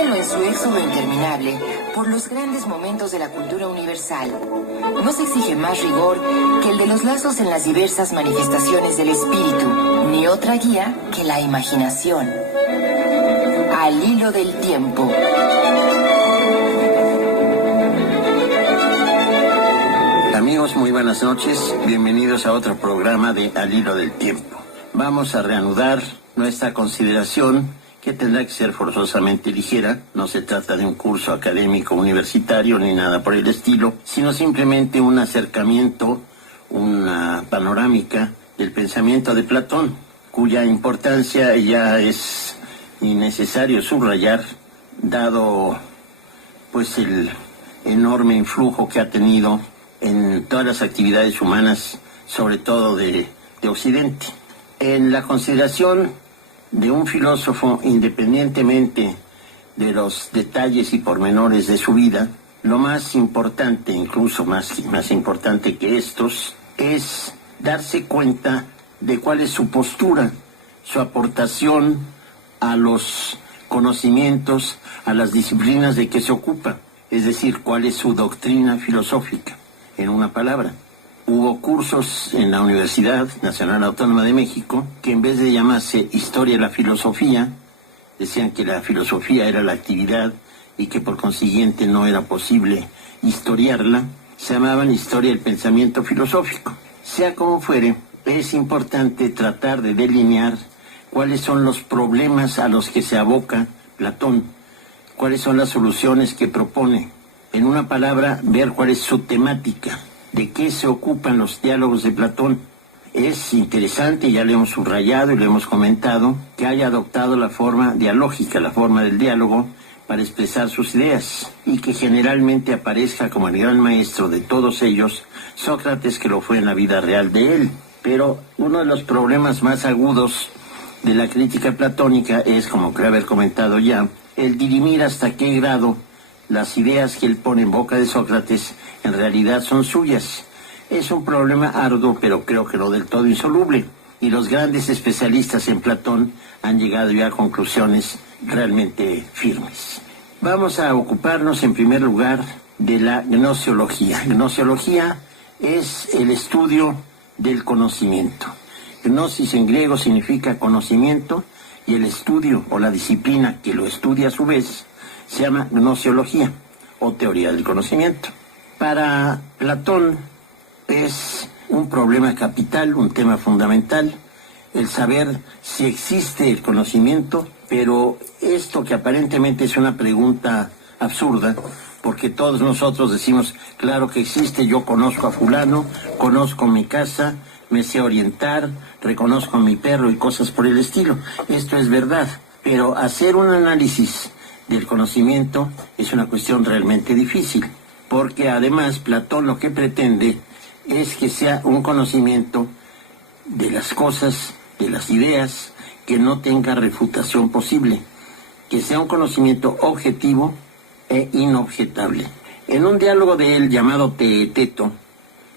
Imagínenlo en su éxodo interminable por los grandes momentos de la cultura universal. No se exige más rigor que el de los lazos en las diversas manifestaciones del espíritu, ni otra guía que la imaginación. Al hilo del tiempo. Amigos, muy buenas noches. Bienvenidos a otro programa de Al hilo del tiempo. Vamos a reanudar nuestra consideración, que tendrá que ser forzosamente ligera. No se trata de un curso académico universitario ni nada por el estilo, sino simplemente un acercamiento, una panorámica del pensamiento de Platón, cuya importancia ya es innecesario subrayar, dado pues el enorme influjo que ha tenido en todas las actividades humanas, sobre todo de Occidente. En la consideración de un filósofo, independientemente de los detalles y pormenores de su vida, lo más importante, incluso más importante que estos, es darse cuenta de cuál es su postura, su aportación a los conocimientos, a las disciplinas de que se ocupa, es decir, cuál es su doctrina filosófica. En una palabra, hubo cursos en la Universidad Nacional Autónoma de México que, en vez de llamarse Historia de la Filosofía, decían que la filosofía era la actividad y que por consiguiente no era posible historiarla. Se llamaban Historia del Pensamiento Filosófico. Sea como fuere, es importante tratar de delinear cuáles son los problemas a los que se aboca Platón, cuáles son las soluciones que propone. En una palabra, ver cuál es su temática, de qué se ocupan los diálogos de Platón. Es interesante, ya lo hemos subrayado y lo hemos comentado, que haya adoptado la forma dialógica, la forma del diálogo, para expresar sus ideas, y que generalmente aparezca como el gran maestro de todos ellos, Sócrates, que lo fue en la vida real de él. Pero uno de los problemas más agudos de la crítica platónica es, como creo haber comentado ya, el dirimir hasta qué grado las ideas que él pone en boca de Sócrates en realidad son suyas. Es un problema arduo, pero creo que no del todo insoluble. Y los grandes especialistas en Platón han llegado ya a conclusiones realmente firmes. Vamos a ocuparnos en primer lugar de la gnosiología. Gnosiología es el estudio del conocimiento. Gnosis en griego significa conocimiento, y el estudio o la disciplina que lo estudia a su vez se llama gnosiología o teoría del conocimiento. Para Platón es un problema capital, un tema fundamental, el saber si existe el conocimiento, pero esto que aparentemente es una pregunta absurda, porque todos nosotros decimos, claro que existe, yo conozco a fulano, conozco mi casa, me sé orientar, reconozco a mi perro y cosas por el estilo. Esto es verdad, pero hacer un análisis del conocimiento es una cuestión realmente difícil, porque además Platón lo que pretende es que sea un conocimiento de las cosas, de las ideas, que no tenga refutación posible, que sea un conocimiento objetivo e inobjetable. En un diálogo de él llamado Teeteto,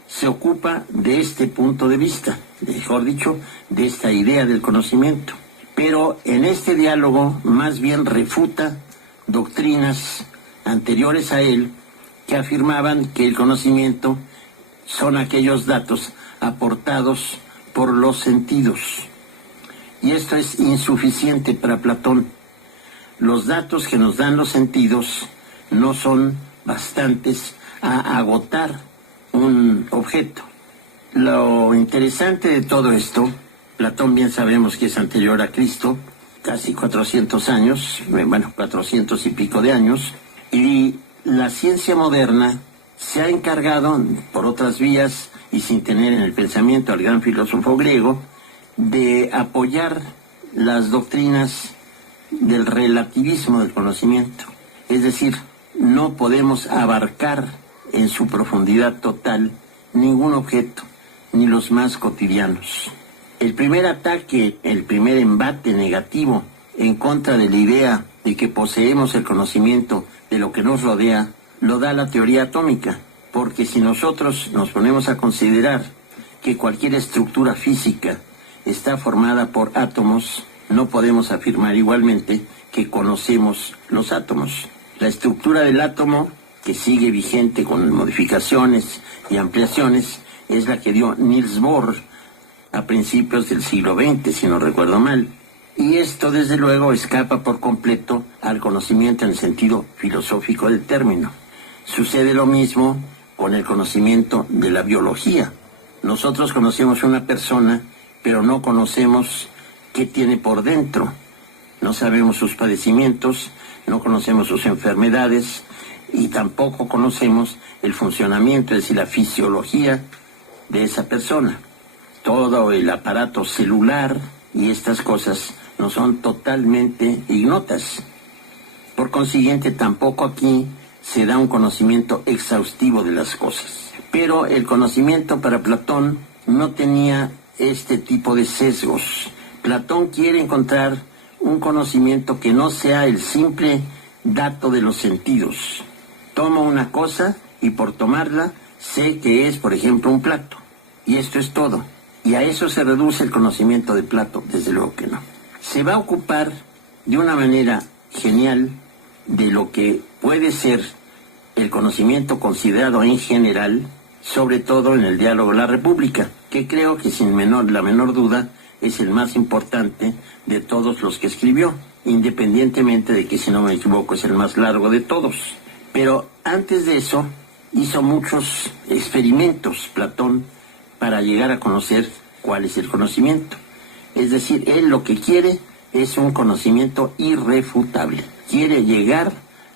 se ocupa de este punto de vista, mejor dicho, de esta idea del conocimiento. Pero en este diálogo más bien refuta doctrinas anteriores a él que afirmaban que el conocimiento son aquellos datos aportados por los sentidos. Y esto es insuficiente para Platón. Los datos que nos dan los sentidos no son bastantes a agotar un objeto. Lo interesante de todo esto, Platón bien sabemos que es anterior a Cristo, casi 400 años, 400 y pico de años, y la ciencia moderna se ha encargado, por otras vías y sin tener en el pensamiento al gran filósofo griego, de apoyar las doctrinas del relativismo del conocimiento. Es decir, no podemos abarcar en su profundidad total ningún objeto, ni los más cotidianos. El primer ataque, el primer embate negativo en contra de la idea de que poseemos el conocimiento de lo que nos rodea, lo da la teoría atómica, porque si nosotros nos ponemos a considerar que cualquier estructura física está formada por átomos, no podemos afirmar igualmente que conocemos los átomos. La estructura del átomo, que sigue vigente con modificaciones y ampliaciones, es la que dio Niels Bohr a principios del siglo XX, si no recuerdo mal. Y esto, desde luego, escapa por completo al conocimiento en el sentido filosófico del término. Sucede lo mismo con el conocimiento de la biología. Nosotros conocemos una persona, pero no conocemos qué tiene por dentro. No sabemos sus padecimientos, no conocemos sus enfermedades y tampoco conocemos el funcionamiento, es decir, la fisiología de esa persona. Todo el aparato celular y estas cosas no son totalmente ignotas. Por consiguiente, tampoco aquí se da un conocimiento exhaustivo de las cosas. Pero el conocimiento para Platón no tenía este tipo de sesgos. Platón quiere encontrar un conocimiento que no sea el simple dato de los sentidos. Tomo una cosa y por tomarla sé que es, por ejemplo, un plato. Y esto es todo. Y a eso se reduce el conocimiento de Platón, desde luego que no. Se va a ocupar de una manera genial de lo que puede ser el conocimiento considerado en general, sobre todo en el diálogo de la República, que creo que sin la menor duda es el más importante de todos los que escribió, independientemente de que, si no me equivoco, es el más largo de todos. Pero antes de eso, hizo muchos experimentos Platón para llegar a conocer cuál es el conocimiento. Es decir, él lo que quiere es un conocimiento irrefutable. Quiere llegar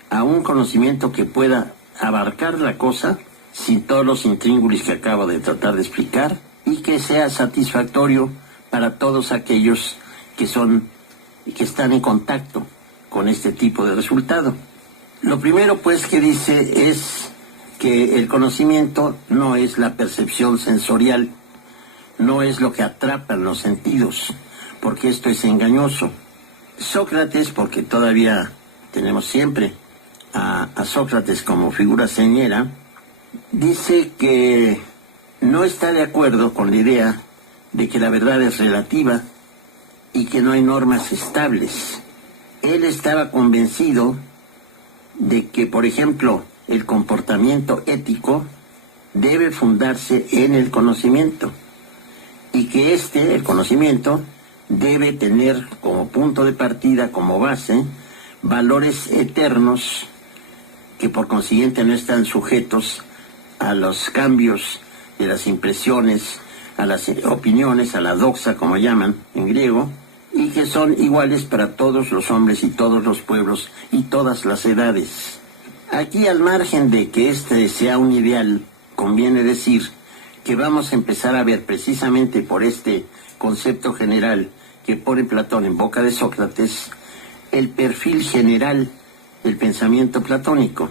a un conocimiento que pueda abarcar la cosa sin todos los intríngulis que acabo de tratar de explicar y que sea satisfactorio para todos aquellos que están en contacto con este tipo de resultado. Lo primero, pues, que dice es que el conocimiento no es la percepción sensorial, no es lo que atrapan los sentidos, porque esto es engañoso. Sócrates, porque todavía tenemos siempre a Sócrates como figura señera, dice que no está de acuerdo con la idea de que la verdad es relativa y que no hay normas estables. Él estaba convencido de que, por ejemplo, el comportamiento ético debe fundarse en el conocimiento y que el conocimiento, debe tener como punto de partida, como base, valores eternos que por consiguiente no están sujetos a los cambios de las impresiones, a las opiniones, a la doxa, como llaman en griego, y que son iguales para todos los hombres y todos los pueblos y todas las edades. Aquí, al margen de que este sea un ideal, conviene decir que vamos a empezar a ver, precisamente por este concepto general que pone Platón en boca de Sócrates, el perfil general del pensamiento platónico.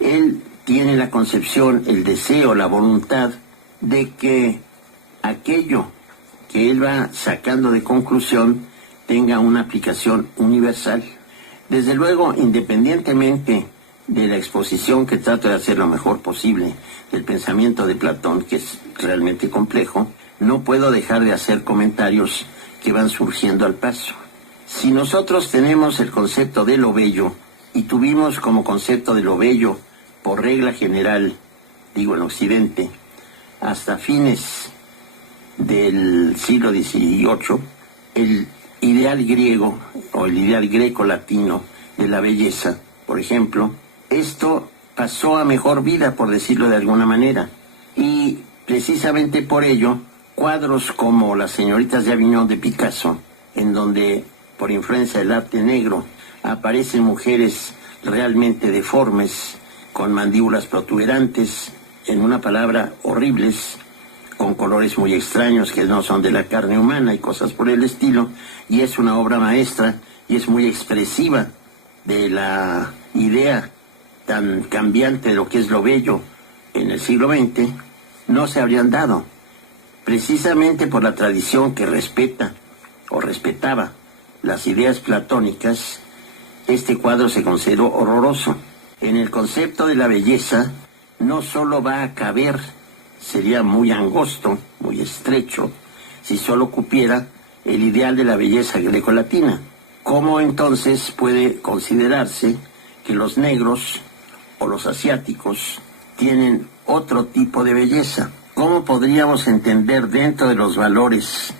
Él tiene la concepción, el deseo, la voluntad de que aquello que él va sacando de conclusión tenga una aplicación universal. Desde luego, independientemente de la exposición que trato de hacer lo mejor posible del pensamiento de Platón, que es realmente complejo, no puedo dejar de hacer comentarios que van surgiendo al paso. Si nosotros tenemos el concepto de lo bello, y tuvimos como concepto de lo bello, por regla general, digo en Occidente, hasta fines del siglo XVIII, el ideal griego o el ideal greco-latino de la belleza, por ejemplo, esto pasó a mejor vida, por decirlo de alguna manera, y precisamente por ello, cuadros como Las señoritas de Aviñón de Picasso, en donde por influencia del arte negro aparecen mujeres realmente deformes, con mandíbulas protuberantes, en una palabra, horribles, con colores muy extraños que no son de la carne humana y cosas por el estilo, y es una obra maestra y es muy expresiva de la idea tan cambiante de lo que es lo bello en el siglo XX, no se habrían dado, precisamente por la tradición que respeta o respetaba las ideas platónicas. Este cuadro se consideró horroroso. En el concepto de la belleza no solo va a caber, sería muy angosto, muy estrecho, si solo cupiera el ideal de la belleza grecolatina. ¿Cómo entonces puede considerarse que los negros o los asiáticos tienen otro tipo de belleza? ¿Cómo podríamos entender dentro de los valores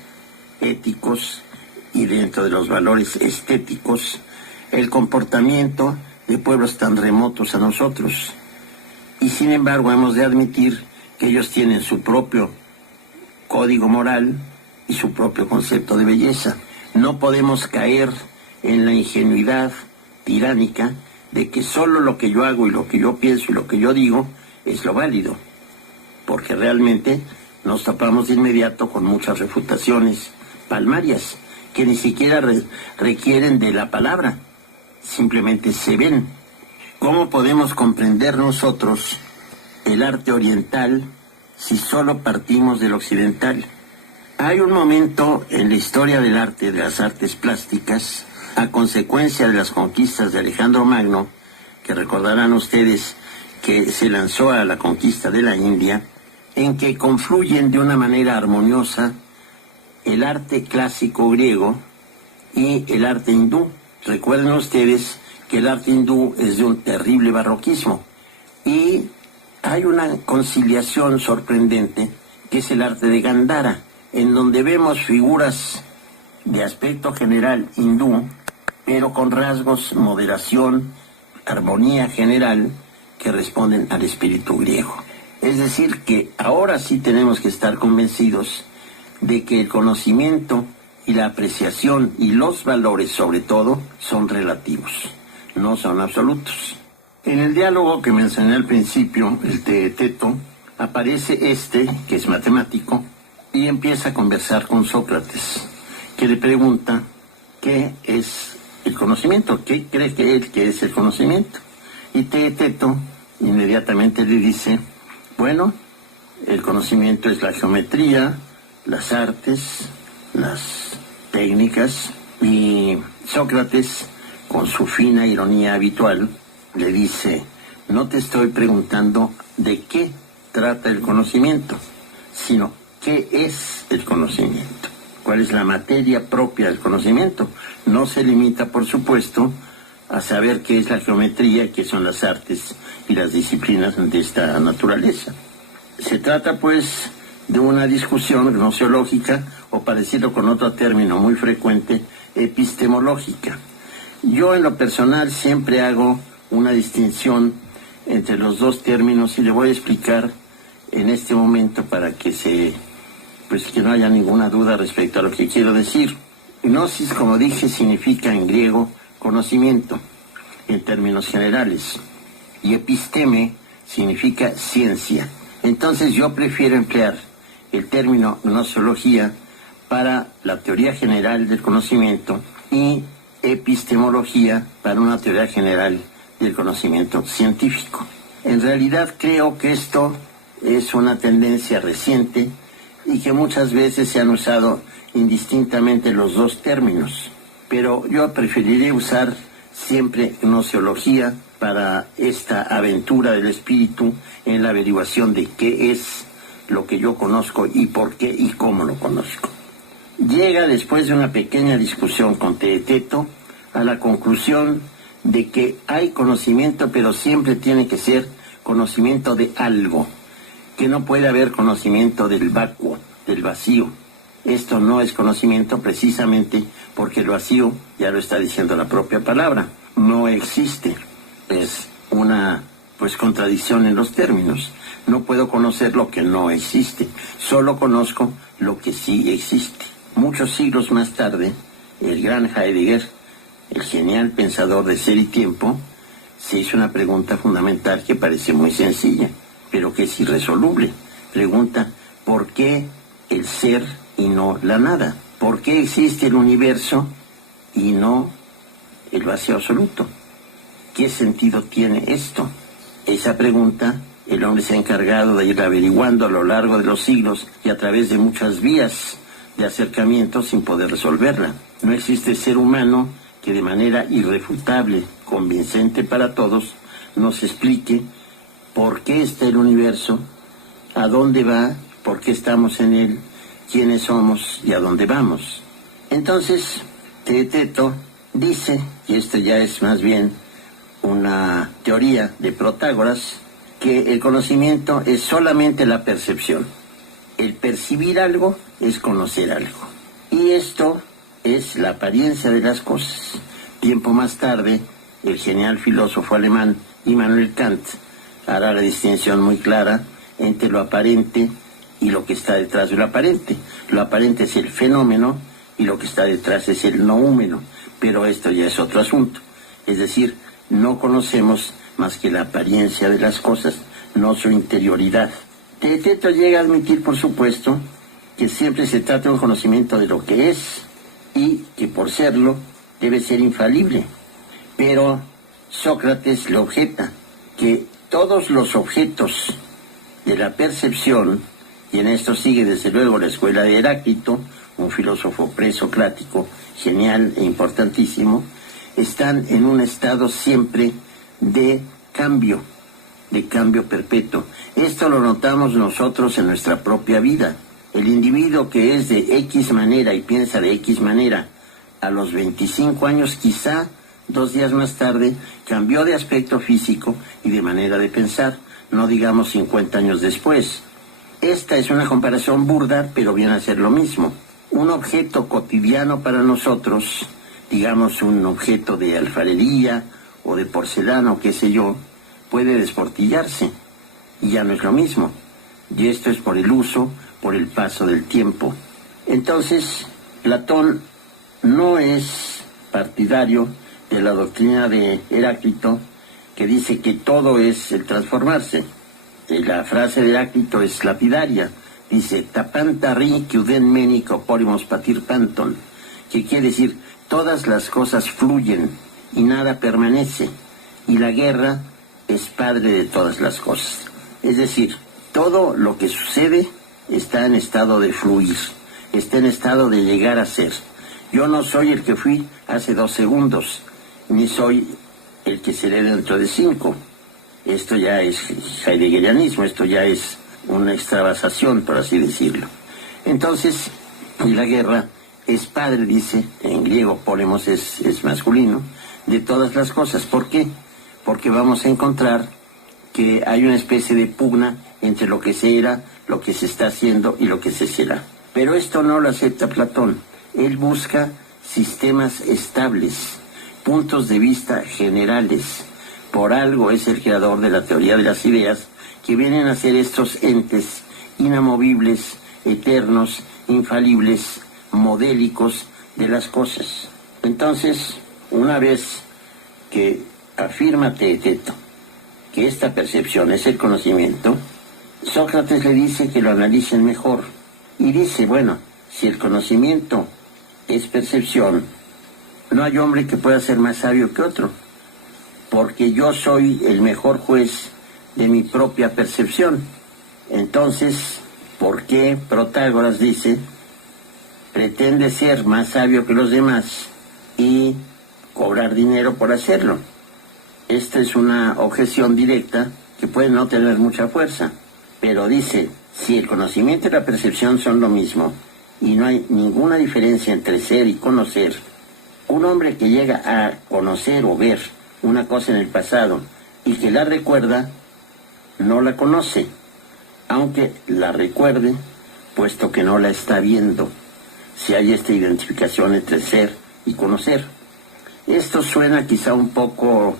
éticos y dentro de los valores estéticos el comportamiento de pueblos tan remotos a nosotros? Y sin embargo hemos de admitir que ellos tienen su propio código moral y su propio concepto de belleza. No podemos caer en la ingenuidad tiránica de que solo lo que yo hago y lo que yo pienso y lo que yo digo es lo válido, porque realmente nos topamos de inmediato con muchas refutaciones palmarias que ni siquiera requieren de la palabra, simplemente se ven. ¿Cómo podemos comprender nosotros el arte oriental si solo partimos del occidental? Hay un momento en la historia del arte, de las artes plásticas, a consecuencia de las conquistas de Alejandro Magno, que recordarán ustedes que se lanzó a la conquista de la India, en que confluyen de una manera armoniosa el arte clásico griego y el arte hindú. Recuerden ustedes que el arte hindú es de un terrible barroquismo y hay una conciliación sorprendente que es el arte de Gandhara, en donde vemos figuras de aspecto general hindú, pero con rasgos, moderación, armonía general que responden al espíritu griego. Es decir, que ahora sí tenemos que estar convencidos de que el conocimiento y la apreciación y los valores, sobre todo, son relativos, no son absolutos. En el diálogo que mencioné al principio, el Teeteto, aparece que es matemático, y empieza a conversar con Sócrates, que le pregunta qué es el conocimiento, qué cree que él que es el conocimiento. Y Teeteto inmediatamente le dice, bueno, el conocimiento es la geometría, las artes, las técnicas, y Sócrates, con su fina ironía habitual, le dice, no te estoy preguntando de qué trata el conocimiento, sino qué es el conocimiento, cuál es la materia propia del conocimiento. No se limita, por supuesto, a saber qué es la geometría, qué son las artes y las disciplinas de esta naturaleza. Se trata, pues, de una discusión gnoseológica, o parecido con otro término muy frecuente, epistemológica. Yo, en lo personal, siempre hago una distinción entre los dos términos y le voy a explicar en este momento para que que no haya ninguna duda respecto a lo que quiero decir. Gnosis, como dije, significa en griego conocimiento, en términos generales, y episteme significa ciencia. Entonces yo prefiero emplear el término gnoseología para la teoría general del conocimiento y epistemología para una teoría general del conocimiento científico. En realidad creo que esto es una tendencia reciente y que muchas veces se han usado indistintamente los dos términos, pero yo preferiría usar siempre gnoseología para esta aventura del espíritu en la averiguación de qué es lo que yo conozco y por qué y cómo lo conozco. Llega, después de una pequeña discusión con Teeteto, a la conclusión de que hay conocimiento, pero siempre tiene que ser conocimiento de algo, que no puede haber conocimiento del vacuo, del vacío. Esto no es conocimiento precisamente porque el vacío, ya lo está diciendo la propia palabra, no existe. Es una contradicción en los términos. No puedo conocer lo que no existe, solo conozco lo que sí existe. Muchos siglos más tarde, el gran Heidegger, el genial pensador de Ser y Tiempo, se hizo una pregunta fundamental que parece muy sencilla, pero que es irresoluble. Pregunta, ¿por qué el ser y no la nada? ¿Por qué existe el universo y no el vacío absoluto? ¿Qué sentido tiene esto? Esa pregunta el hombre se ha encargado de ir averiguando a lo largo de los siglos y a través de muchas vías de acercamiento sin poder resolverla. No existe ser humano que de manera irrefutable, convincente para todos, nos explique por qué está el universo, a dónde va, por qué estamos en él, quiénes somos y a dónde vamos. Entonces, Teeteto Dice, y esto ya es más bien una teoría de Protágoras, que el conocimiento es solamente la percepción. El percibir algo es conocer algo. Y esto es la apariencia de las cosas. Tiempo más tarde, el genial filósofo alemán Immanuel Kant hará la distinción muy clara entre lo aparente y lo que está detrás de lo aparente. Lo aparente es el fenómeno y lo que está detrás es el noúmeno. Pero esto ya es otro asunto. Es decir, no conocemos más que la apariencia de las cosas, no su interioridad. Teeteto llega a admitir, por supuesto, que siempre se trata de un conocimiento de lo que es y que por serlo debe ser infalible. Pero Sócrates le objeta que todos los objetos de la percepción, y en esto sigue desde luego la escuela de Heráclito, un filósofo presocrático genial e importantísimo, están en un estado siempre de cambio perpetuo. Esto lo notamos nosotros en nuestra propia vida. El individuo que es de X manera y piensa de X manera, a los 25 años, quizá 2 días más tarde, cambió de aspecto físico y de manera de pensar, no digamos 50 años después. Esta es una comparación burda, pero viene a ser lo mismo. Un objeto cotidiano para nosotros, digamos un objeto de alfarería o de porcelana o qué sé yo, puede desportillarse y ya no es lo mismo. Y esto es por el uso, por el paso del tiempo. Entonces, Platón no es partidario de la doctrina de Heráclito, que dice que todo es el transformarse. La frase de Heráclito es lapidaria. Dice, tapantari kiuden meni corporimos patir panton, que quiere decir, todas las cosas fluyen y nada permanece, y la guerra es padre de todas las cosas. Es decir, todo lo que sucede está en estado de fluir, está en estado de llegar a ser. Yo no soy el que fui hace 2 segundos, ni soy el que seré dentro de 5. Esto ya es heideggerianismo, esto ya es una extravasación, por así decirlo. Entonces, y la guerra es padre, dice, en griego polemos es masculino, de todas las cosas. ¿Por qué? Porque vamos a encontrar que hay una especie de pugna entre lo que se era, lo que se está haciendo y lo que se será. Pero esto no lo acepta Platón. Él busca sistemas estables, puntos de vista generales. Por algo es el creador de la teoría de las ideas, que vienen a ser estos entes inamovibles, eternos, infalibles, modélicos de las cosas. Entonces, una vez que afirma Teeteto que esta percepción es el conocimiento, Sócrates le dice que lo analicen mejor. Y dice, bueno, si el conocimiento es percepción, no hay hombre que pueda ser más sabio que otro, porque yo soy el mejor juez de mi propia percepción. Entonces, ¿por qué Protágoras dice, pretende ser más sabio que los demás y cobrar dinero por hacerlo? Esta es una objeción directa que puede no tener mucha fuerza, pero dice, si el conocimiento y la percepción son lo mismo y no hay ninguna diferencia entre ser y conocer, un hombre que llega a conocer o ver una cosa en el pasado y que la recuerda, no la conoce, aunque la recuerde, puesto que no la está viendo, si hay esta identificación entre ser y conocer. Esto suena quizá un poco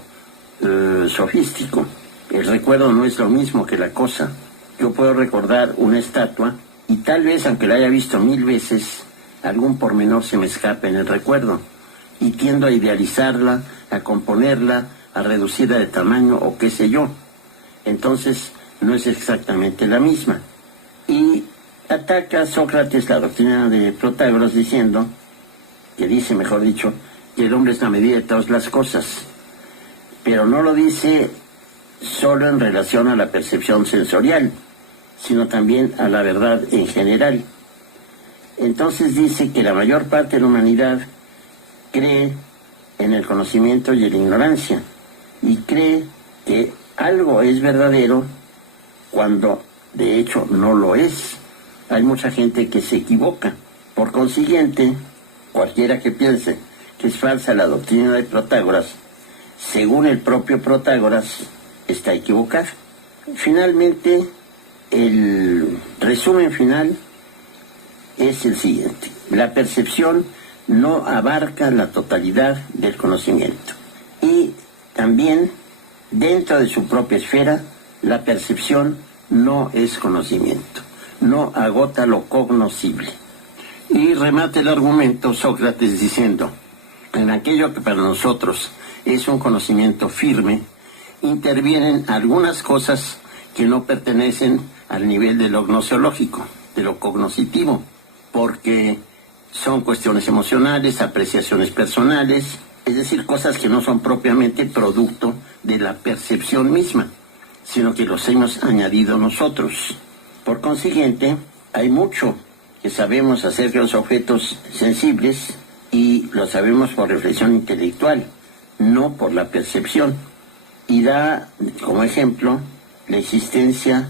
sofístico. El recuerdo no es lo mismo que la cosa. Yo puedo recordar una estatua y tal vez, aunque la haya visto 1000 veces, algún pormenor se me escapa en el recuerdo y tiendo a idealizarla, a componerla, a reducirla de tamaño o qué sé yo. Entonces no es exactamente la misma. Y ataca Sócrates la doctrina de Protágoras diciendo, que dice, mejor dicho, que el hombre es la medida de todas las cosas, pero no lo dice solo en relación a la percepción sensorial, sino también a la verdad en general. Entonces dice que la mayor parte de la humanidad cree en el conocimiento y en la ignorancia, y cree que algo es verdadero cuando de hecho no lo es. Hay mucha gente que se equivoca. Por consiguiente, cualquiera que piense que es falsa la doctrina de Protágoras, según el propio Protágoras, está equivocada. Finalmente, el resumen final es el siguiente: la percepción no abarca la totalidad del conocimiento. Y también, dentro de su propia esfera, la percepción no es conocimiento, no agota lo cognoscible. Y remate el argumento Sócrates diciendo: en aquello que para nosotros es un conocimiento firme, intervienen algunas cosas que no pertenecen al nivel de lo gnoseológico, de lo cognoscitivo, porque son cuestiones emocionales, apreciaciones personales, es decir, cosas que no son propiamente producto de la percepción misma, sino que los hemos añadido nosotros. Por consiguiente, hay mucho que sabemos acerca de los objetos sensibles y lo sabemos por reflexión intelectual, no por la percepción. Y da como ejemplo la existencia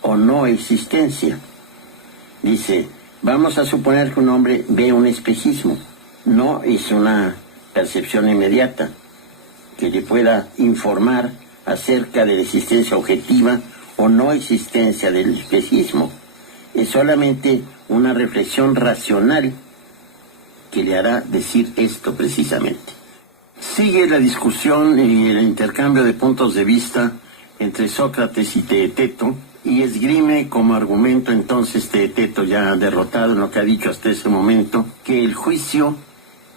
o no existencia. Dice: vamos a suponer que un hombre ve un espejismo. No es una percepción inmediata que le pueda informar acerca de la existencia objetiva o no existencia del espejismo. Es solamente una reflexión racional que le hará decir esto precisamente. Sigue la discusión y el intercambio de puntos de vista entre Sócrates y Teeteto, y esgrime como argumento entonces Teeteto, ya derrotado en lo que ha dicho hasta ese momento, que el juicio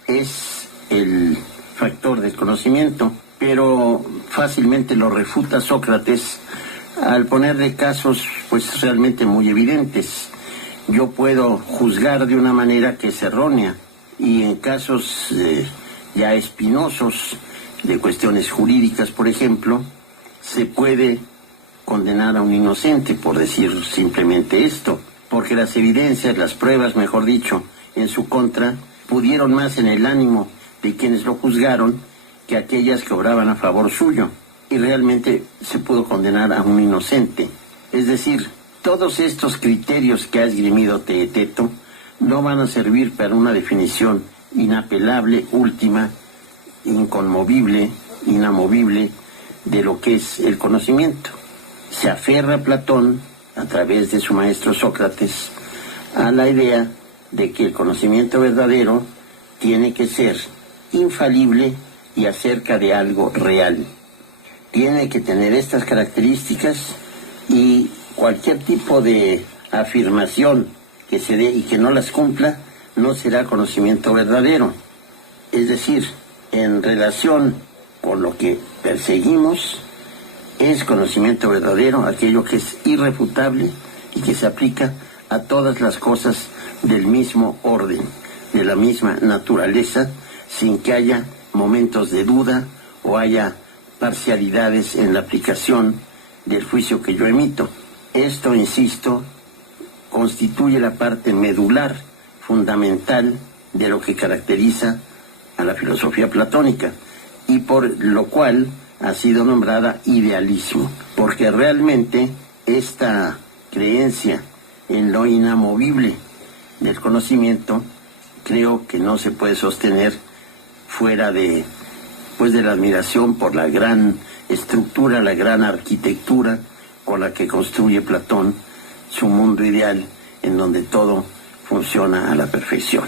es el factor del conocimiento, pero fácilmente lo refuta Sócrates al ponerle casos pues realmente muy evidentes. Yo puedo juzgar de una manera que es errónea, y en casos ya espinosos de cuestiones jurídicas, por ejemplo, se puede condenar a un inocente por decir simplemente esto, porque las evidencias, las pruebas, mejor dicho, en su contra, pudieron más en el ánimo de quienes lo juzgaron que aquellas que obraban a favor suyo, y realmente se pudo condenar a un inocente. Es decir, todos estos criterios que ha esgrimido Teeteto no van a servir para una definición inapelable, última, inconmovible, inamovible de lo que es el conocimiento. Se aferra Platón, a través de su maestro Sócrates, a la idea de que el conocimiento verdadero tiene que ser infalible y acerca de algo real. Tiene que tener estas características, y cualquier tipo de afirmación que se dé y que no las cumpla no será conocimiento verdadero. Es decir, en relación con lo que perseguimos, es conocimiento verdadero aquello que es irrefutable y que se aplica a todas las cosas del mismo orden, de la misma naturaleza, sin que haya momentos de duda o haya parcialidades en la aplicación del juicio que yo emito. Esto, insisto, constituye la parte medular, fundamental, de lo que caracteriza a la filosofía platónica, y por lo cual ha sido nombrada idealismo, porque realmente esta creencia en lo inamovible del conocimiento creo que no se puede sostener fuera de la admiración por la gran estructura, la gran arquitectura con la que construye Platón su mundo ideal, en donde todo funciona a la perfección.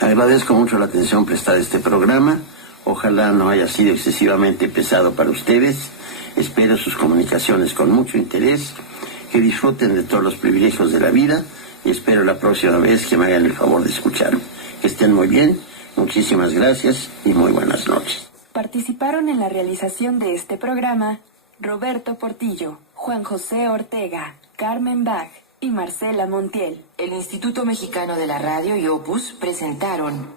Agradezco mucho la atención prestada a este programa. Ojalá no haya sido excesivamente pesado para ustedes. Espero sus comunicaciones con mucho interés, que disfruten de todos los privilegios de la vida, y espero la próxima vez que me hagan el favor de escucharme. Que estén muy bien, muchísimas gracias y muy buenas noches. Participaron en la realización de este programa Roberto Portillo, Juan José Ortega, Carmen Bach y Marcela Montiel. El Instituto Mexicano de la Radio y Opus presentaron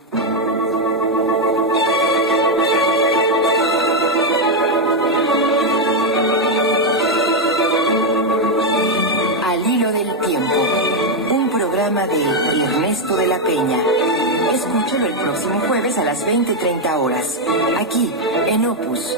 Al Hilo del Tiempo, un programa de Ernesto de la Peña. Escúchalo el próximo jueves a las 20:30 horas, aquí en Opus.